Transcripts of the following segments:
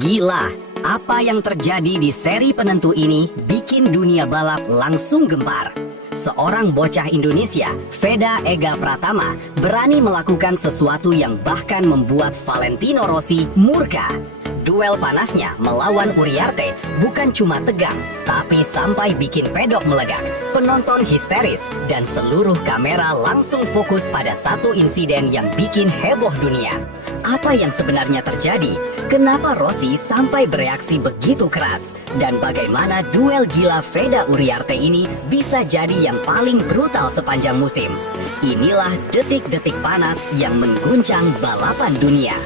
Gila, apa yang terjadi di seri penentu ini bikin dunia balap langsung gempar. Seorang bocah Indonesia, Veda Ega Pratama, berani melakukan sesuatu yang bahkan membuat Valentino Rossi murka. Duel panasnya melawan Uriarte bukan cuma tegang, tapi sampai bikin pedok meledak. Penonton histeris dan seluruh kamera langsung fokus pada satu insiden yang bikin heboh dunia. Apa yang sebenarnya terjadi? Kenapa Rossi sampai bereaksi begitu keras? Dan bagaimana duel gila Veda Uriarte ini bisa jadi yang paling brutal sepanjang musim? Inilah detik-detik panas yang mengguncang balapan dunia.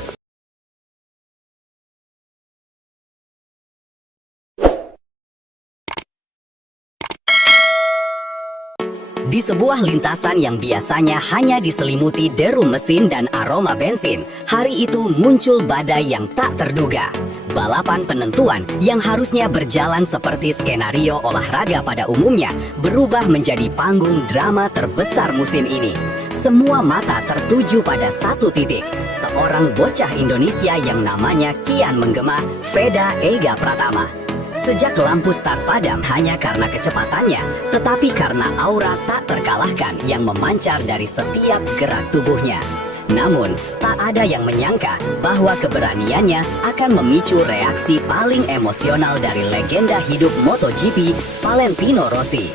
Di sebuah lintasan yang biasanya hanya diselimuti deru mesin dan aroma bensin, hari itu muncul badai yang tak terduga. Balapan penentuan yang harusnya berjalan seperti skenario olahraga pada umumnya berubah menjadi panggung drama terbesar musim ini. Semua mata tertuju pada satu titik, seorang bocah Indonesia yang namanya kian menggema, Veda Ega Pratama. Sejak lampu start padam hanya karena kecepatannya, tetapi karena aura tak terkalahkan yang memancar dari setiap gerak tubuhnya. Namun, tak ada yang menyangka bahwa keberaniannya akan memicu reaksi paling emosional dari legenda hidup MotoGP, Valentino Rossi.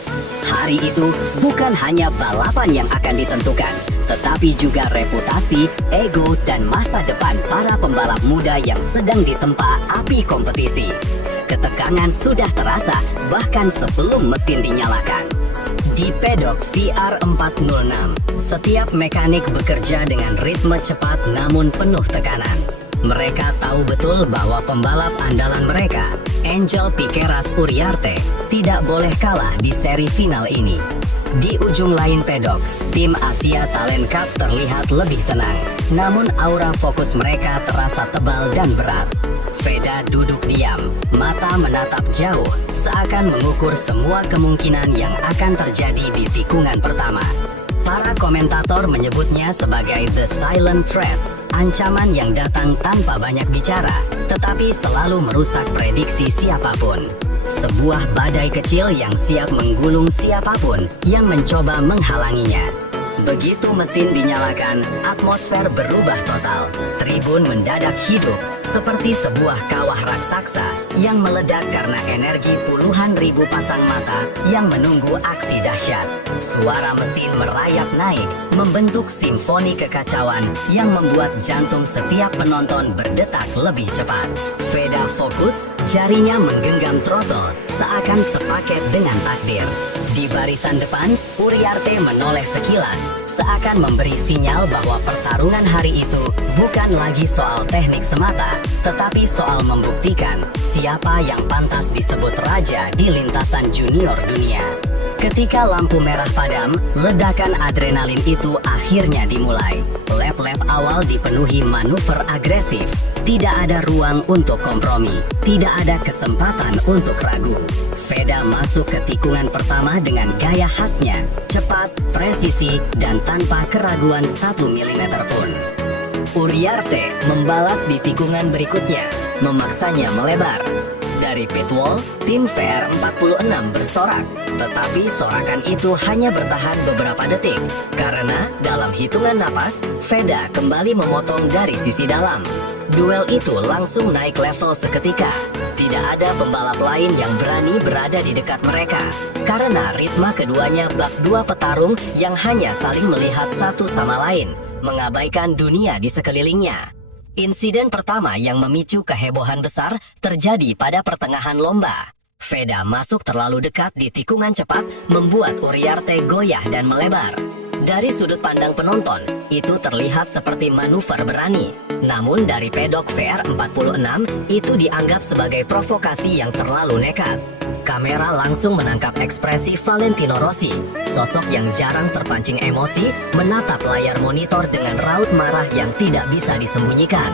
Hari itu bukan hanya balapan yang akan ditentukan, tetapi juga reputasi, ego, dan masa depan para pembalap muda yang sedang ditempa api kompetisi. Ketegangan sudah terasa bahkan sebelum mesin dinyalakan. Di pedok VR406, setiap mekanik bekerja dengan ritme cepat namun penuh tekanan. Mereka tahu betul bahwa pembalap andalan mereka, Angel Piqueras Uriarte, tidak boleh kalah di seri final ini. Di ujung lain pedok, tim Asia Talent Cup terlihat lebih tenang, namun aura fokus mereka terasa tebal dan berat. Veda duduk diam, mata menatap jauh, seakan mengukur semua kemungkinan yang akan terjadi di tikungan pertama. Para komentator menyebutnya sebagai The Silent Threat, ancaman yang datang tanpa banyak bicara, tetapi selalu merusak prediksi siapapun. Sebuah badai kecil yang siap menggulung siapapun yang mencoba menghalanginya. Begitu mesin dinyalakan, atmosfer berubah total. Tribun mendadak hidup, seperti sebuah kawah raksasa yang meledak karena energi puluhan ribu pasang mata yang menunggu aksi dahsyat. Suara mesin merayap naik, membentuk simfoni kekacauan yang membuat jantung setiap penonton berdetak lebih cepat. Veda fokus, jarinya menggenggam trotol, seakan sepaket dengan takdir. Di barisan depan, Uriarte menoleh sekilas, seakan memberi sinyal bahwa pertarungan hari itu bukan lagi soal teknik semata, tetapi soal membuktikan siapa yang pantas disebut raja di lintasan junior dunia. Ketika lampu merah padam, ledakan adrenalin itu akhirnya dimulai. Lap-lap awal dipenuhi manuver agresif. Tidak ada ruang untuk kompromi, tidak ada kesempatan untuk ragu. Veda masuk ke tikungan pertama dengan gaya khasnya, cepat, presisi, dan tanpa keraguan 1 mm pun. Uriarte membalas di tikungan berikutnya, memaksanya melebar. Dari pit wall, tim VR46 bersorak, tetapi sorakan itu hanya bertahan beberapa detik, karena dalam hitungan napas, Veda kembali memotong dari sisi dalam. Duel itu langsung naik level seketika. Tidak ada pembalap lain yang berani berada di dekat mereka, karena ritme keduanya bak dua petarung yang hanya saling melihat satu sama lain, mengabaikan dunia di sekelilingnya. Insiden pertama yang memicu kehebohan besar terjadi pada pertengahan lomba. Veda masuk terlalu dekat di tikungan cepat, membuat Uriarte goyah dan melebar. Dari sudut pandang penonton, itu terlihat seperti manuver berani. Namun dari pedok VR46, itu dianggap sebagai provokasi yang terlalu nekat. Kamera langsung menangkap ekspresi Valentino Rossi, sosok yang jarang terpancing emosi, menatap layar monitor dengan raut marah yang tidak bisa disembunyikan.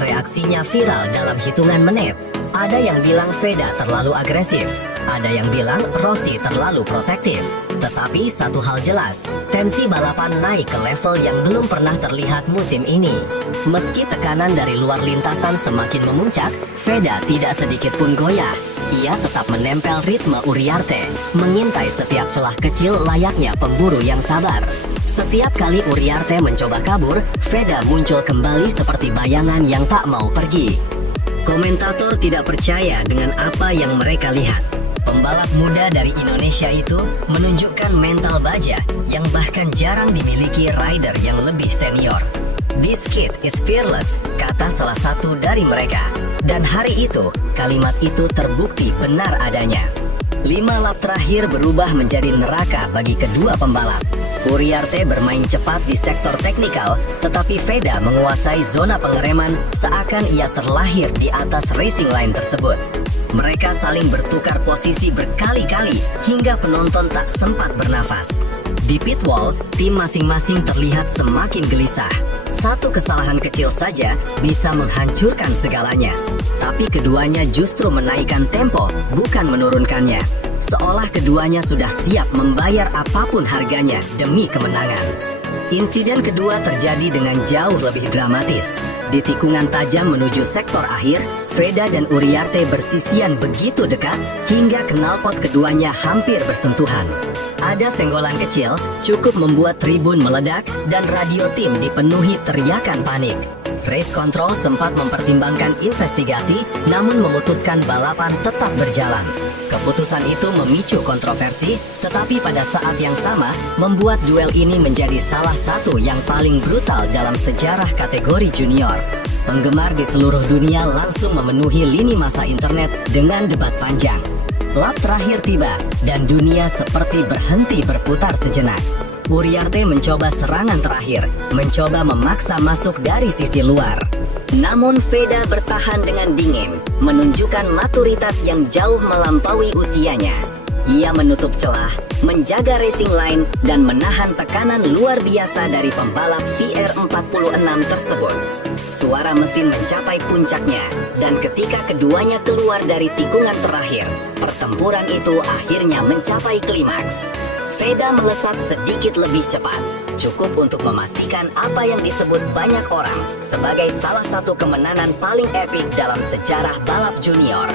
Reaksinya viral dalam hitungan menit. Ada yang bilang Veda terlalu agresif, ada yang bilang Rossi terlalu protektif. Tetapi satu hal jelas, Tensi balapan naik ke level yang belum pernah terlihat musim ini. Meski tekanan dari luar lintasan semakin memuncak, Veda tidak sedikit pun goyah. Ia tetap menempel ritme Uriarte, mengintai setiap celah kecil layaknya pemburu yang sabar. Setiap kali Uriarte mencoba kabur, Veda muncul kembali seperti bayangan yang tak mau pergi. Komentator tidak percaya dengan apa yang mereka lihat. Pembalap muda dari Indonesia itu menunjukkan mental baja yang bahkan jarang dimiliki rider yang lebih senior. "This kid is fearless," kata salah satu dari mereka. Dan hari itu, kalimat itu terbukti benar adanya. 5 lap terakhir berubah menjadi neraka bagi kedua pembalap. Uriarte bermain cepat di sektor teknikal, tetapi Veda menguasai zona pengereman seakan ia terlahir di atas racing line tersebut. Mereka saling bertukar posisi berkali-kali hingga penonton tak sempat bernafas. Di pit wall, tim masing-masing terlihat semakin gelisah. Satu kesalahan kecil saja bisa menghancurkan segalanya. Tapi keduanya justru menaikkan tempo, bukan menurunkannya. Seolah keduanya sudah siap membayar apapun harganya demi kemenangan. Insiden kedua terjadi dengan jauh lebih dramatis. Di tikungan tajam menuju sektor akhir, Veda dan Uriarte bersisian begitu dekat hingga knalpot keduanya hampir bersentuhan. Ada senggolan kecil cukup membuat tribun meledak dan radio tim dipenuhi teriakan panik. Race Control sempat mempertimbangkan investigasi, namun memutuskan balapan tetap berjalan. Keputusan itu memicu kontroversi, tetapi pada saat yang sama membuat duel ini menjadi salah satu yang paling brutal dalam sejarah kategori junior. Penggemar di seluruh dunia langsung memenuhi lini masa internet dengan debat panjang. Lap terakhir tiba, dan dunia seperti berhenti berputar sejenak. Uriarte mencoba serangan terakhir, mencoba memaksa masuk dari sisi luar. Namun Veda bertahan dengan dingin, menunjukkan maturitas yang jauh melampaui usianya. Ia menutup celah, menjaga racing line, dan menahan tekanan luar biasa dari pembalap VR46 tersebut. Suara mesin mencapai puncaknya, dan ketika keduanya keluar dari tikungan terakhir, pertempuran itu akhirnya mencapai klimaks. Veda melesat sedikit lebih cepat, cukup untuk memastikan apa yang disebut banyak orang sebagai salah satu kemenangan paling epik dalam sejarah balap junior.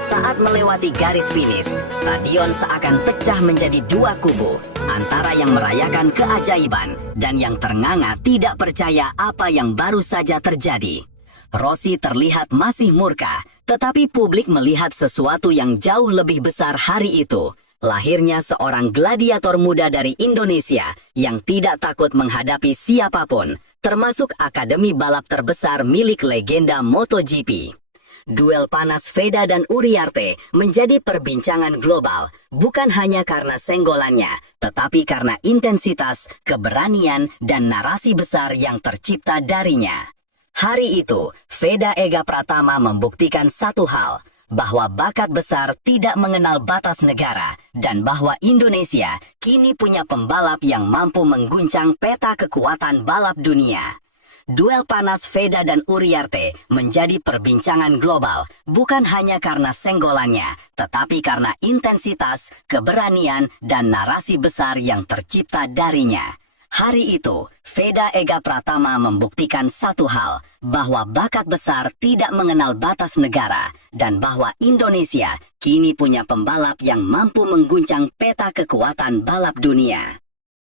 Saat melewati garis finish, stadion seakan pecah menjadi dua kubu, antara yang merayakan keajaiban dan yang ternganga tidak percaya apa yang baru saja terjadi. Rossi terlihat masih murka, tetapi publik melihat sesuatu yang jauh lebih besar hari itu. Lahirnya seorang gladiator muda dari Indonesia yang tidak takut menghadapi siapapun, termasuk akademi balap terbesar milik legenda MotoGP. Duel panas Veda dan Uriarte menjadi perbincangan global, bukan hanya karena senggolannya, tetapi karena intensitas, keberanian, dan narasi besar yang tercipta darinya. Hari itu, Veda Ega Pratama membuktikan satu hal, bahwa bakat besar tidak mengenal batas negara dan bahwa Indonesia kini punya pembalap yang mampu mengguncang peta kekuatan balap dunia. Duel panas Veda dan Uriarte menjadi perbincangan global bukan hanya karena senggolannya, tetapi karena intensitas, keberanian, dan narasi besar yang tercipta darinya. Hari itu, Veda Ega Pratama membuktikan satu hal, bahwa bakat besar tidak mengenal batas negara, dan bahwa Indonesia kini punya pembalap yang mampu mengguncang peta kekuatan balap dunia.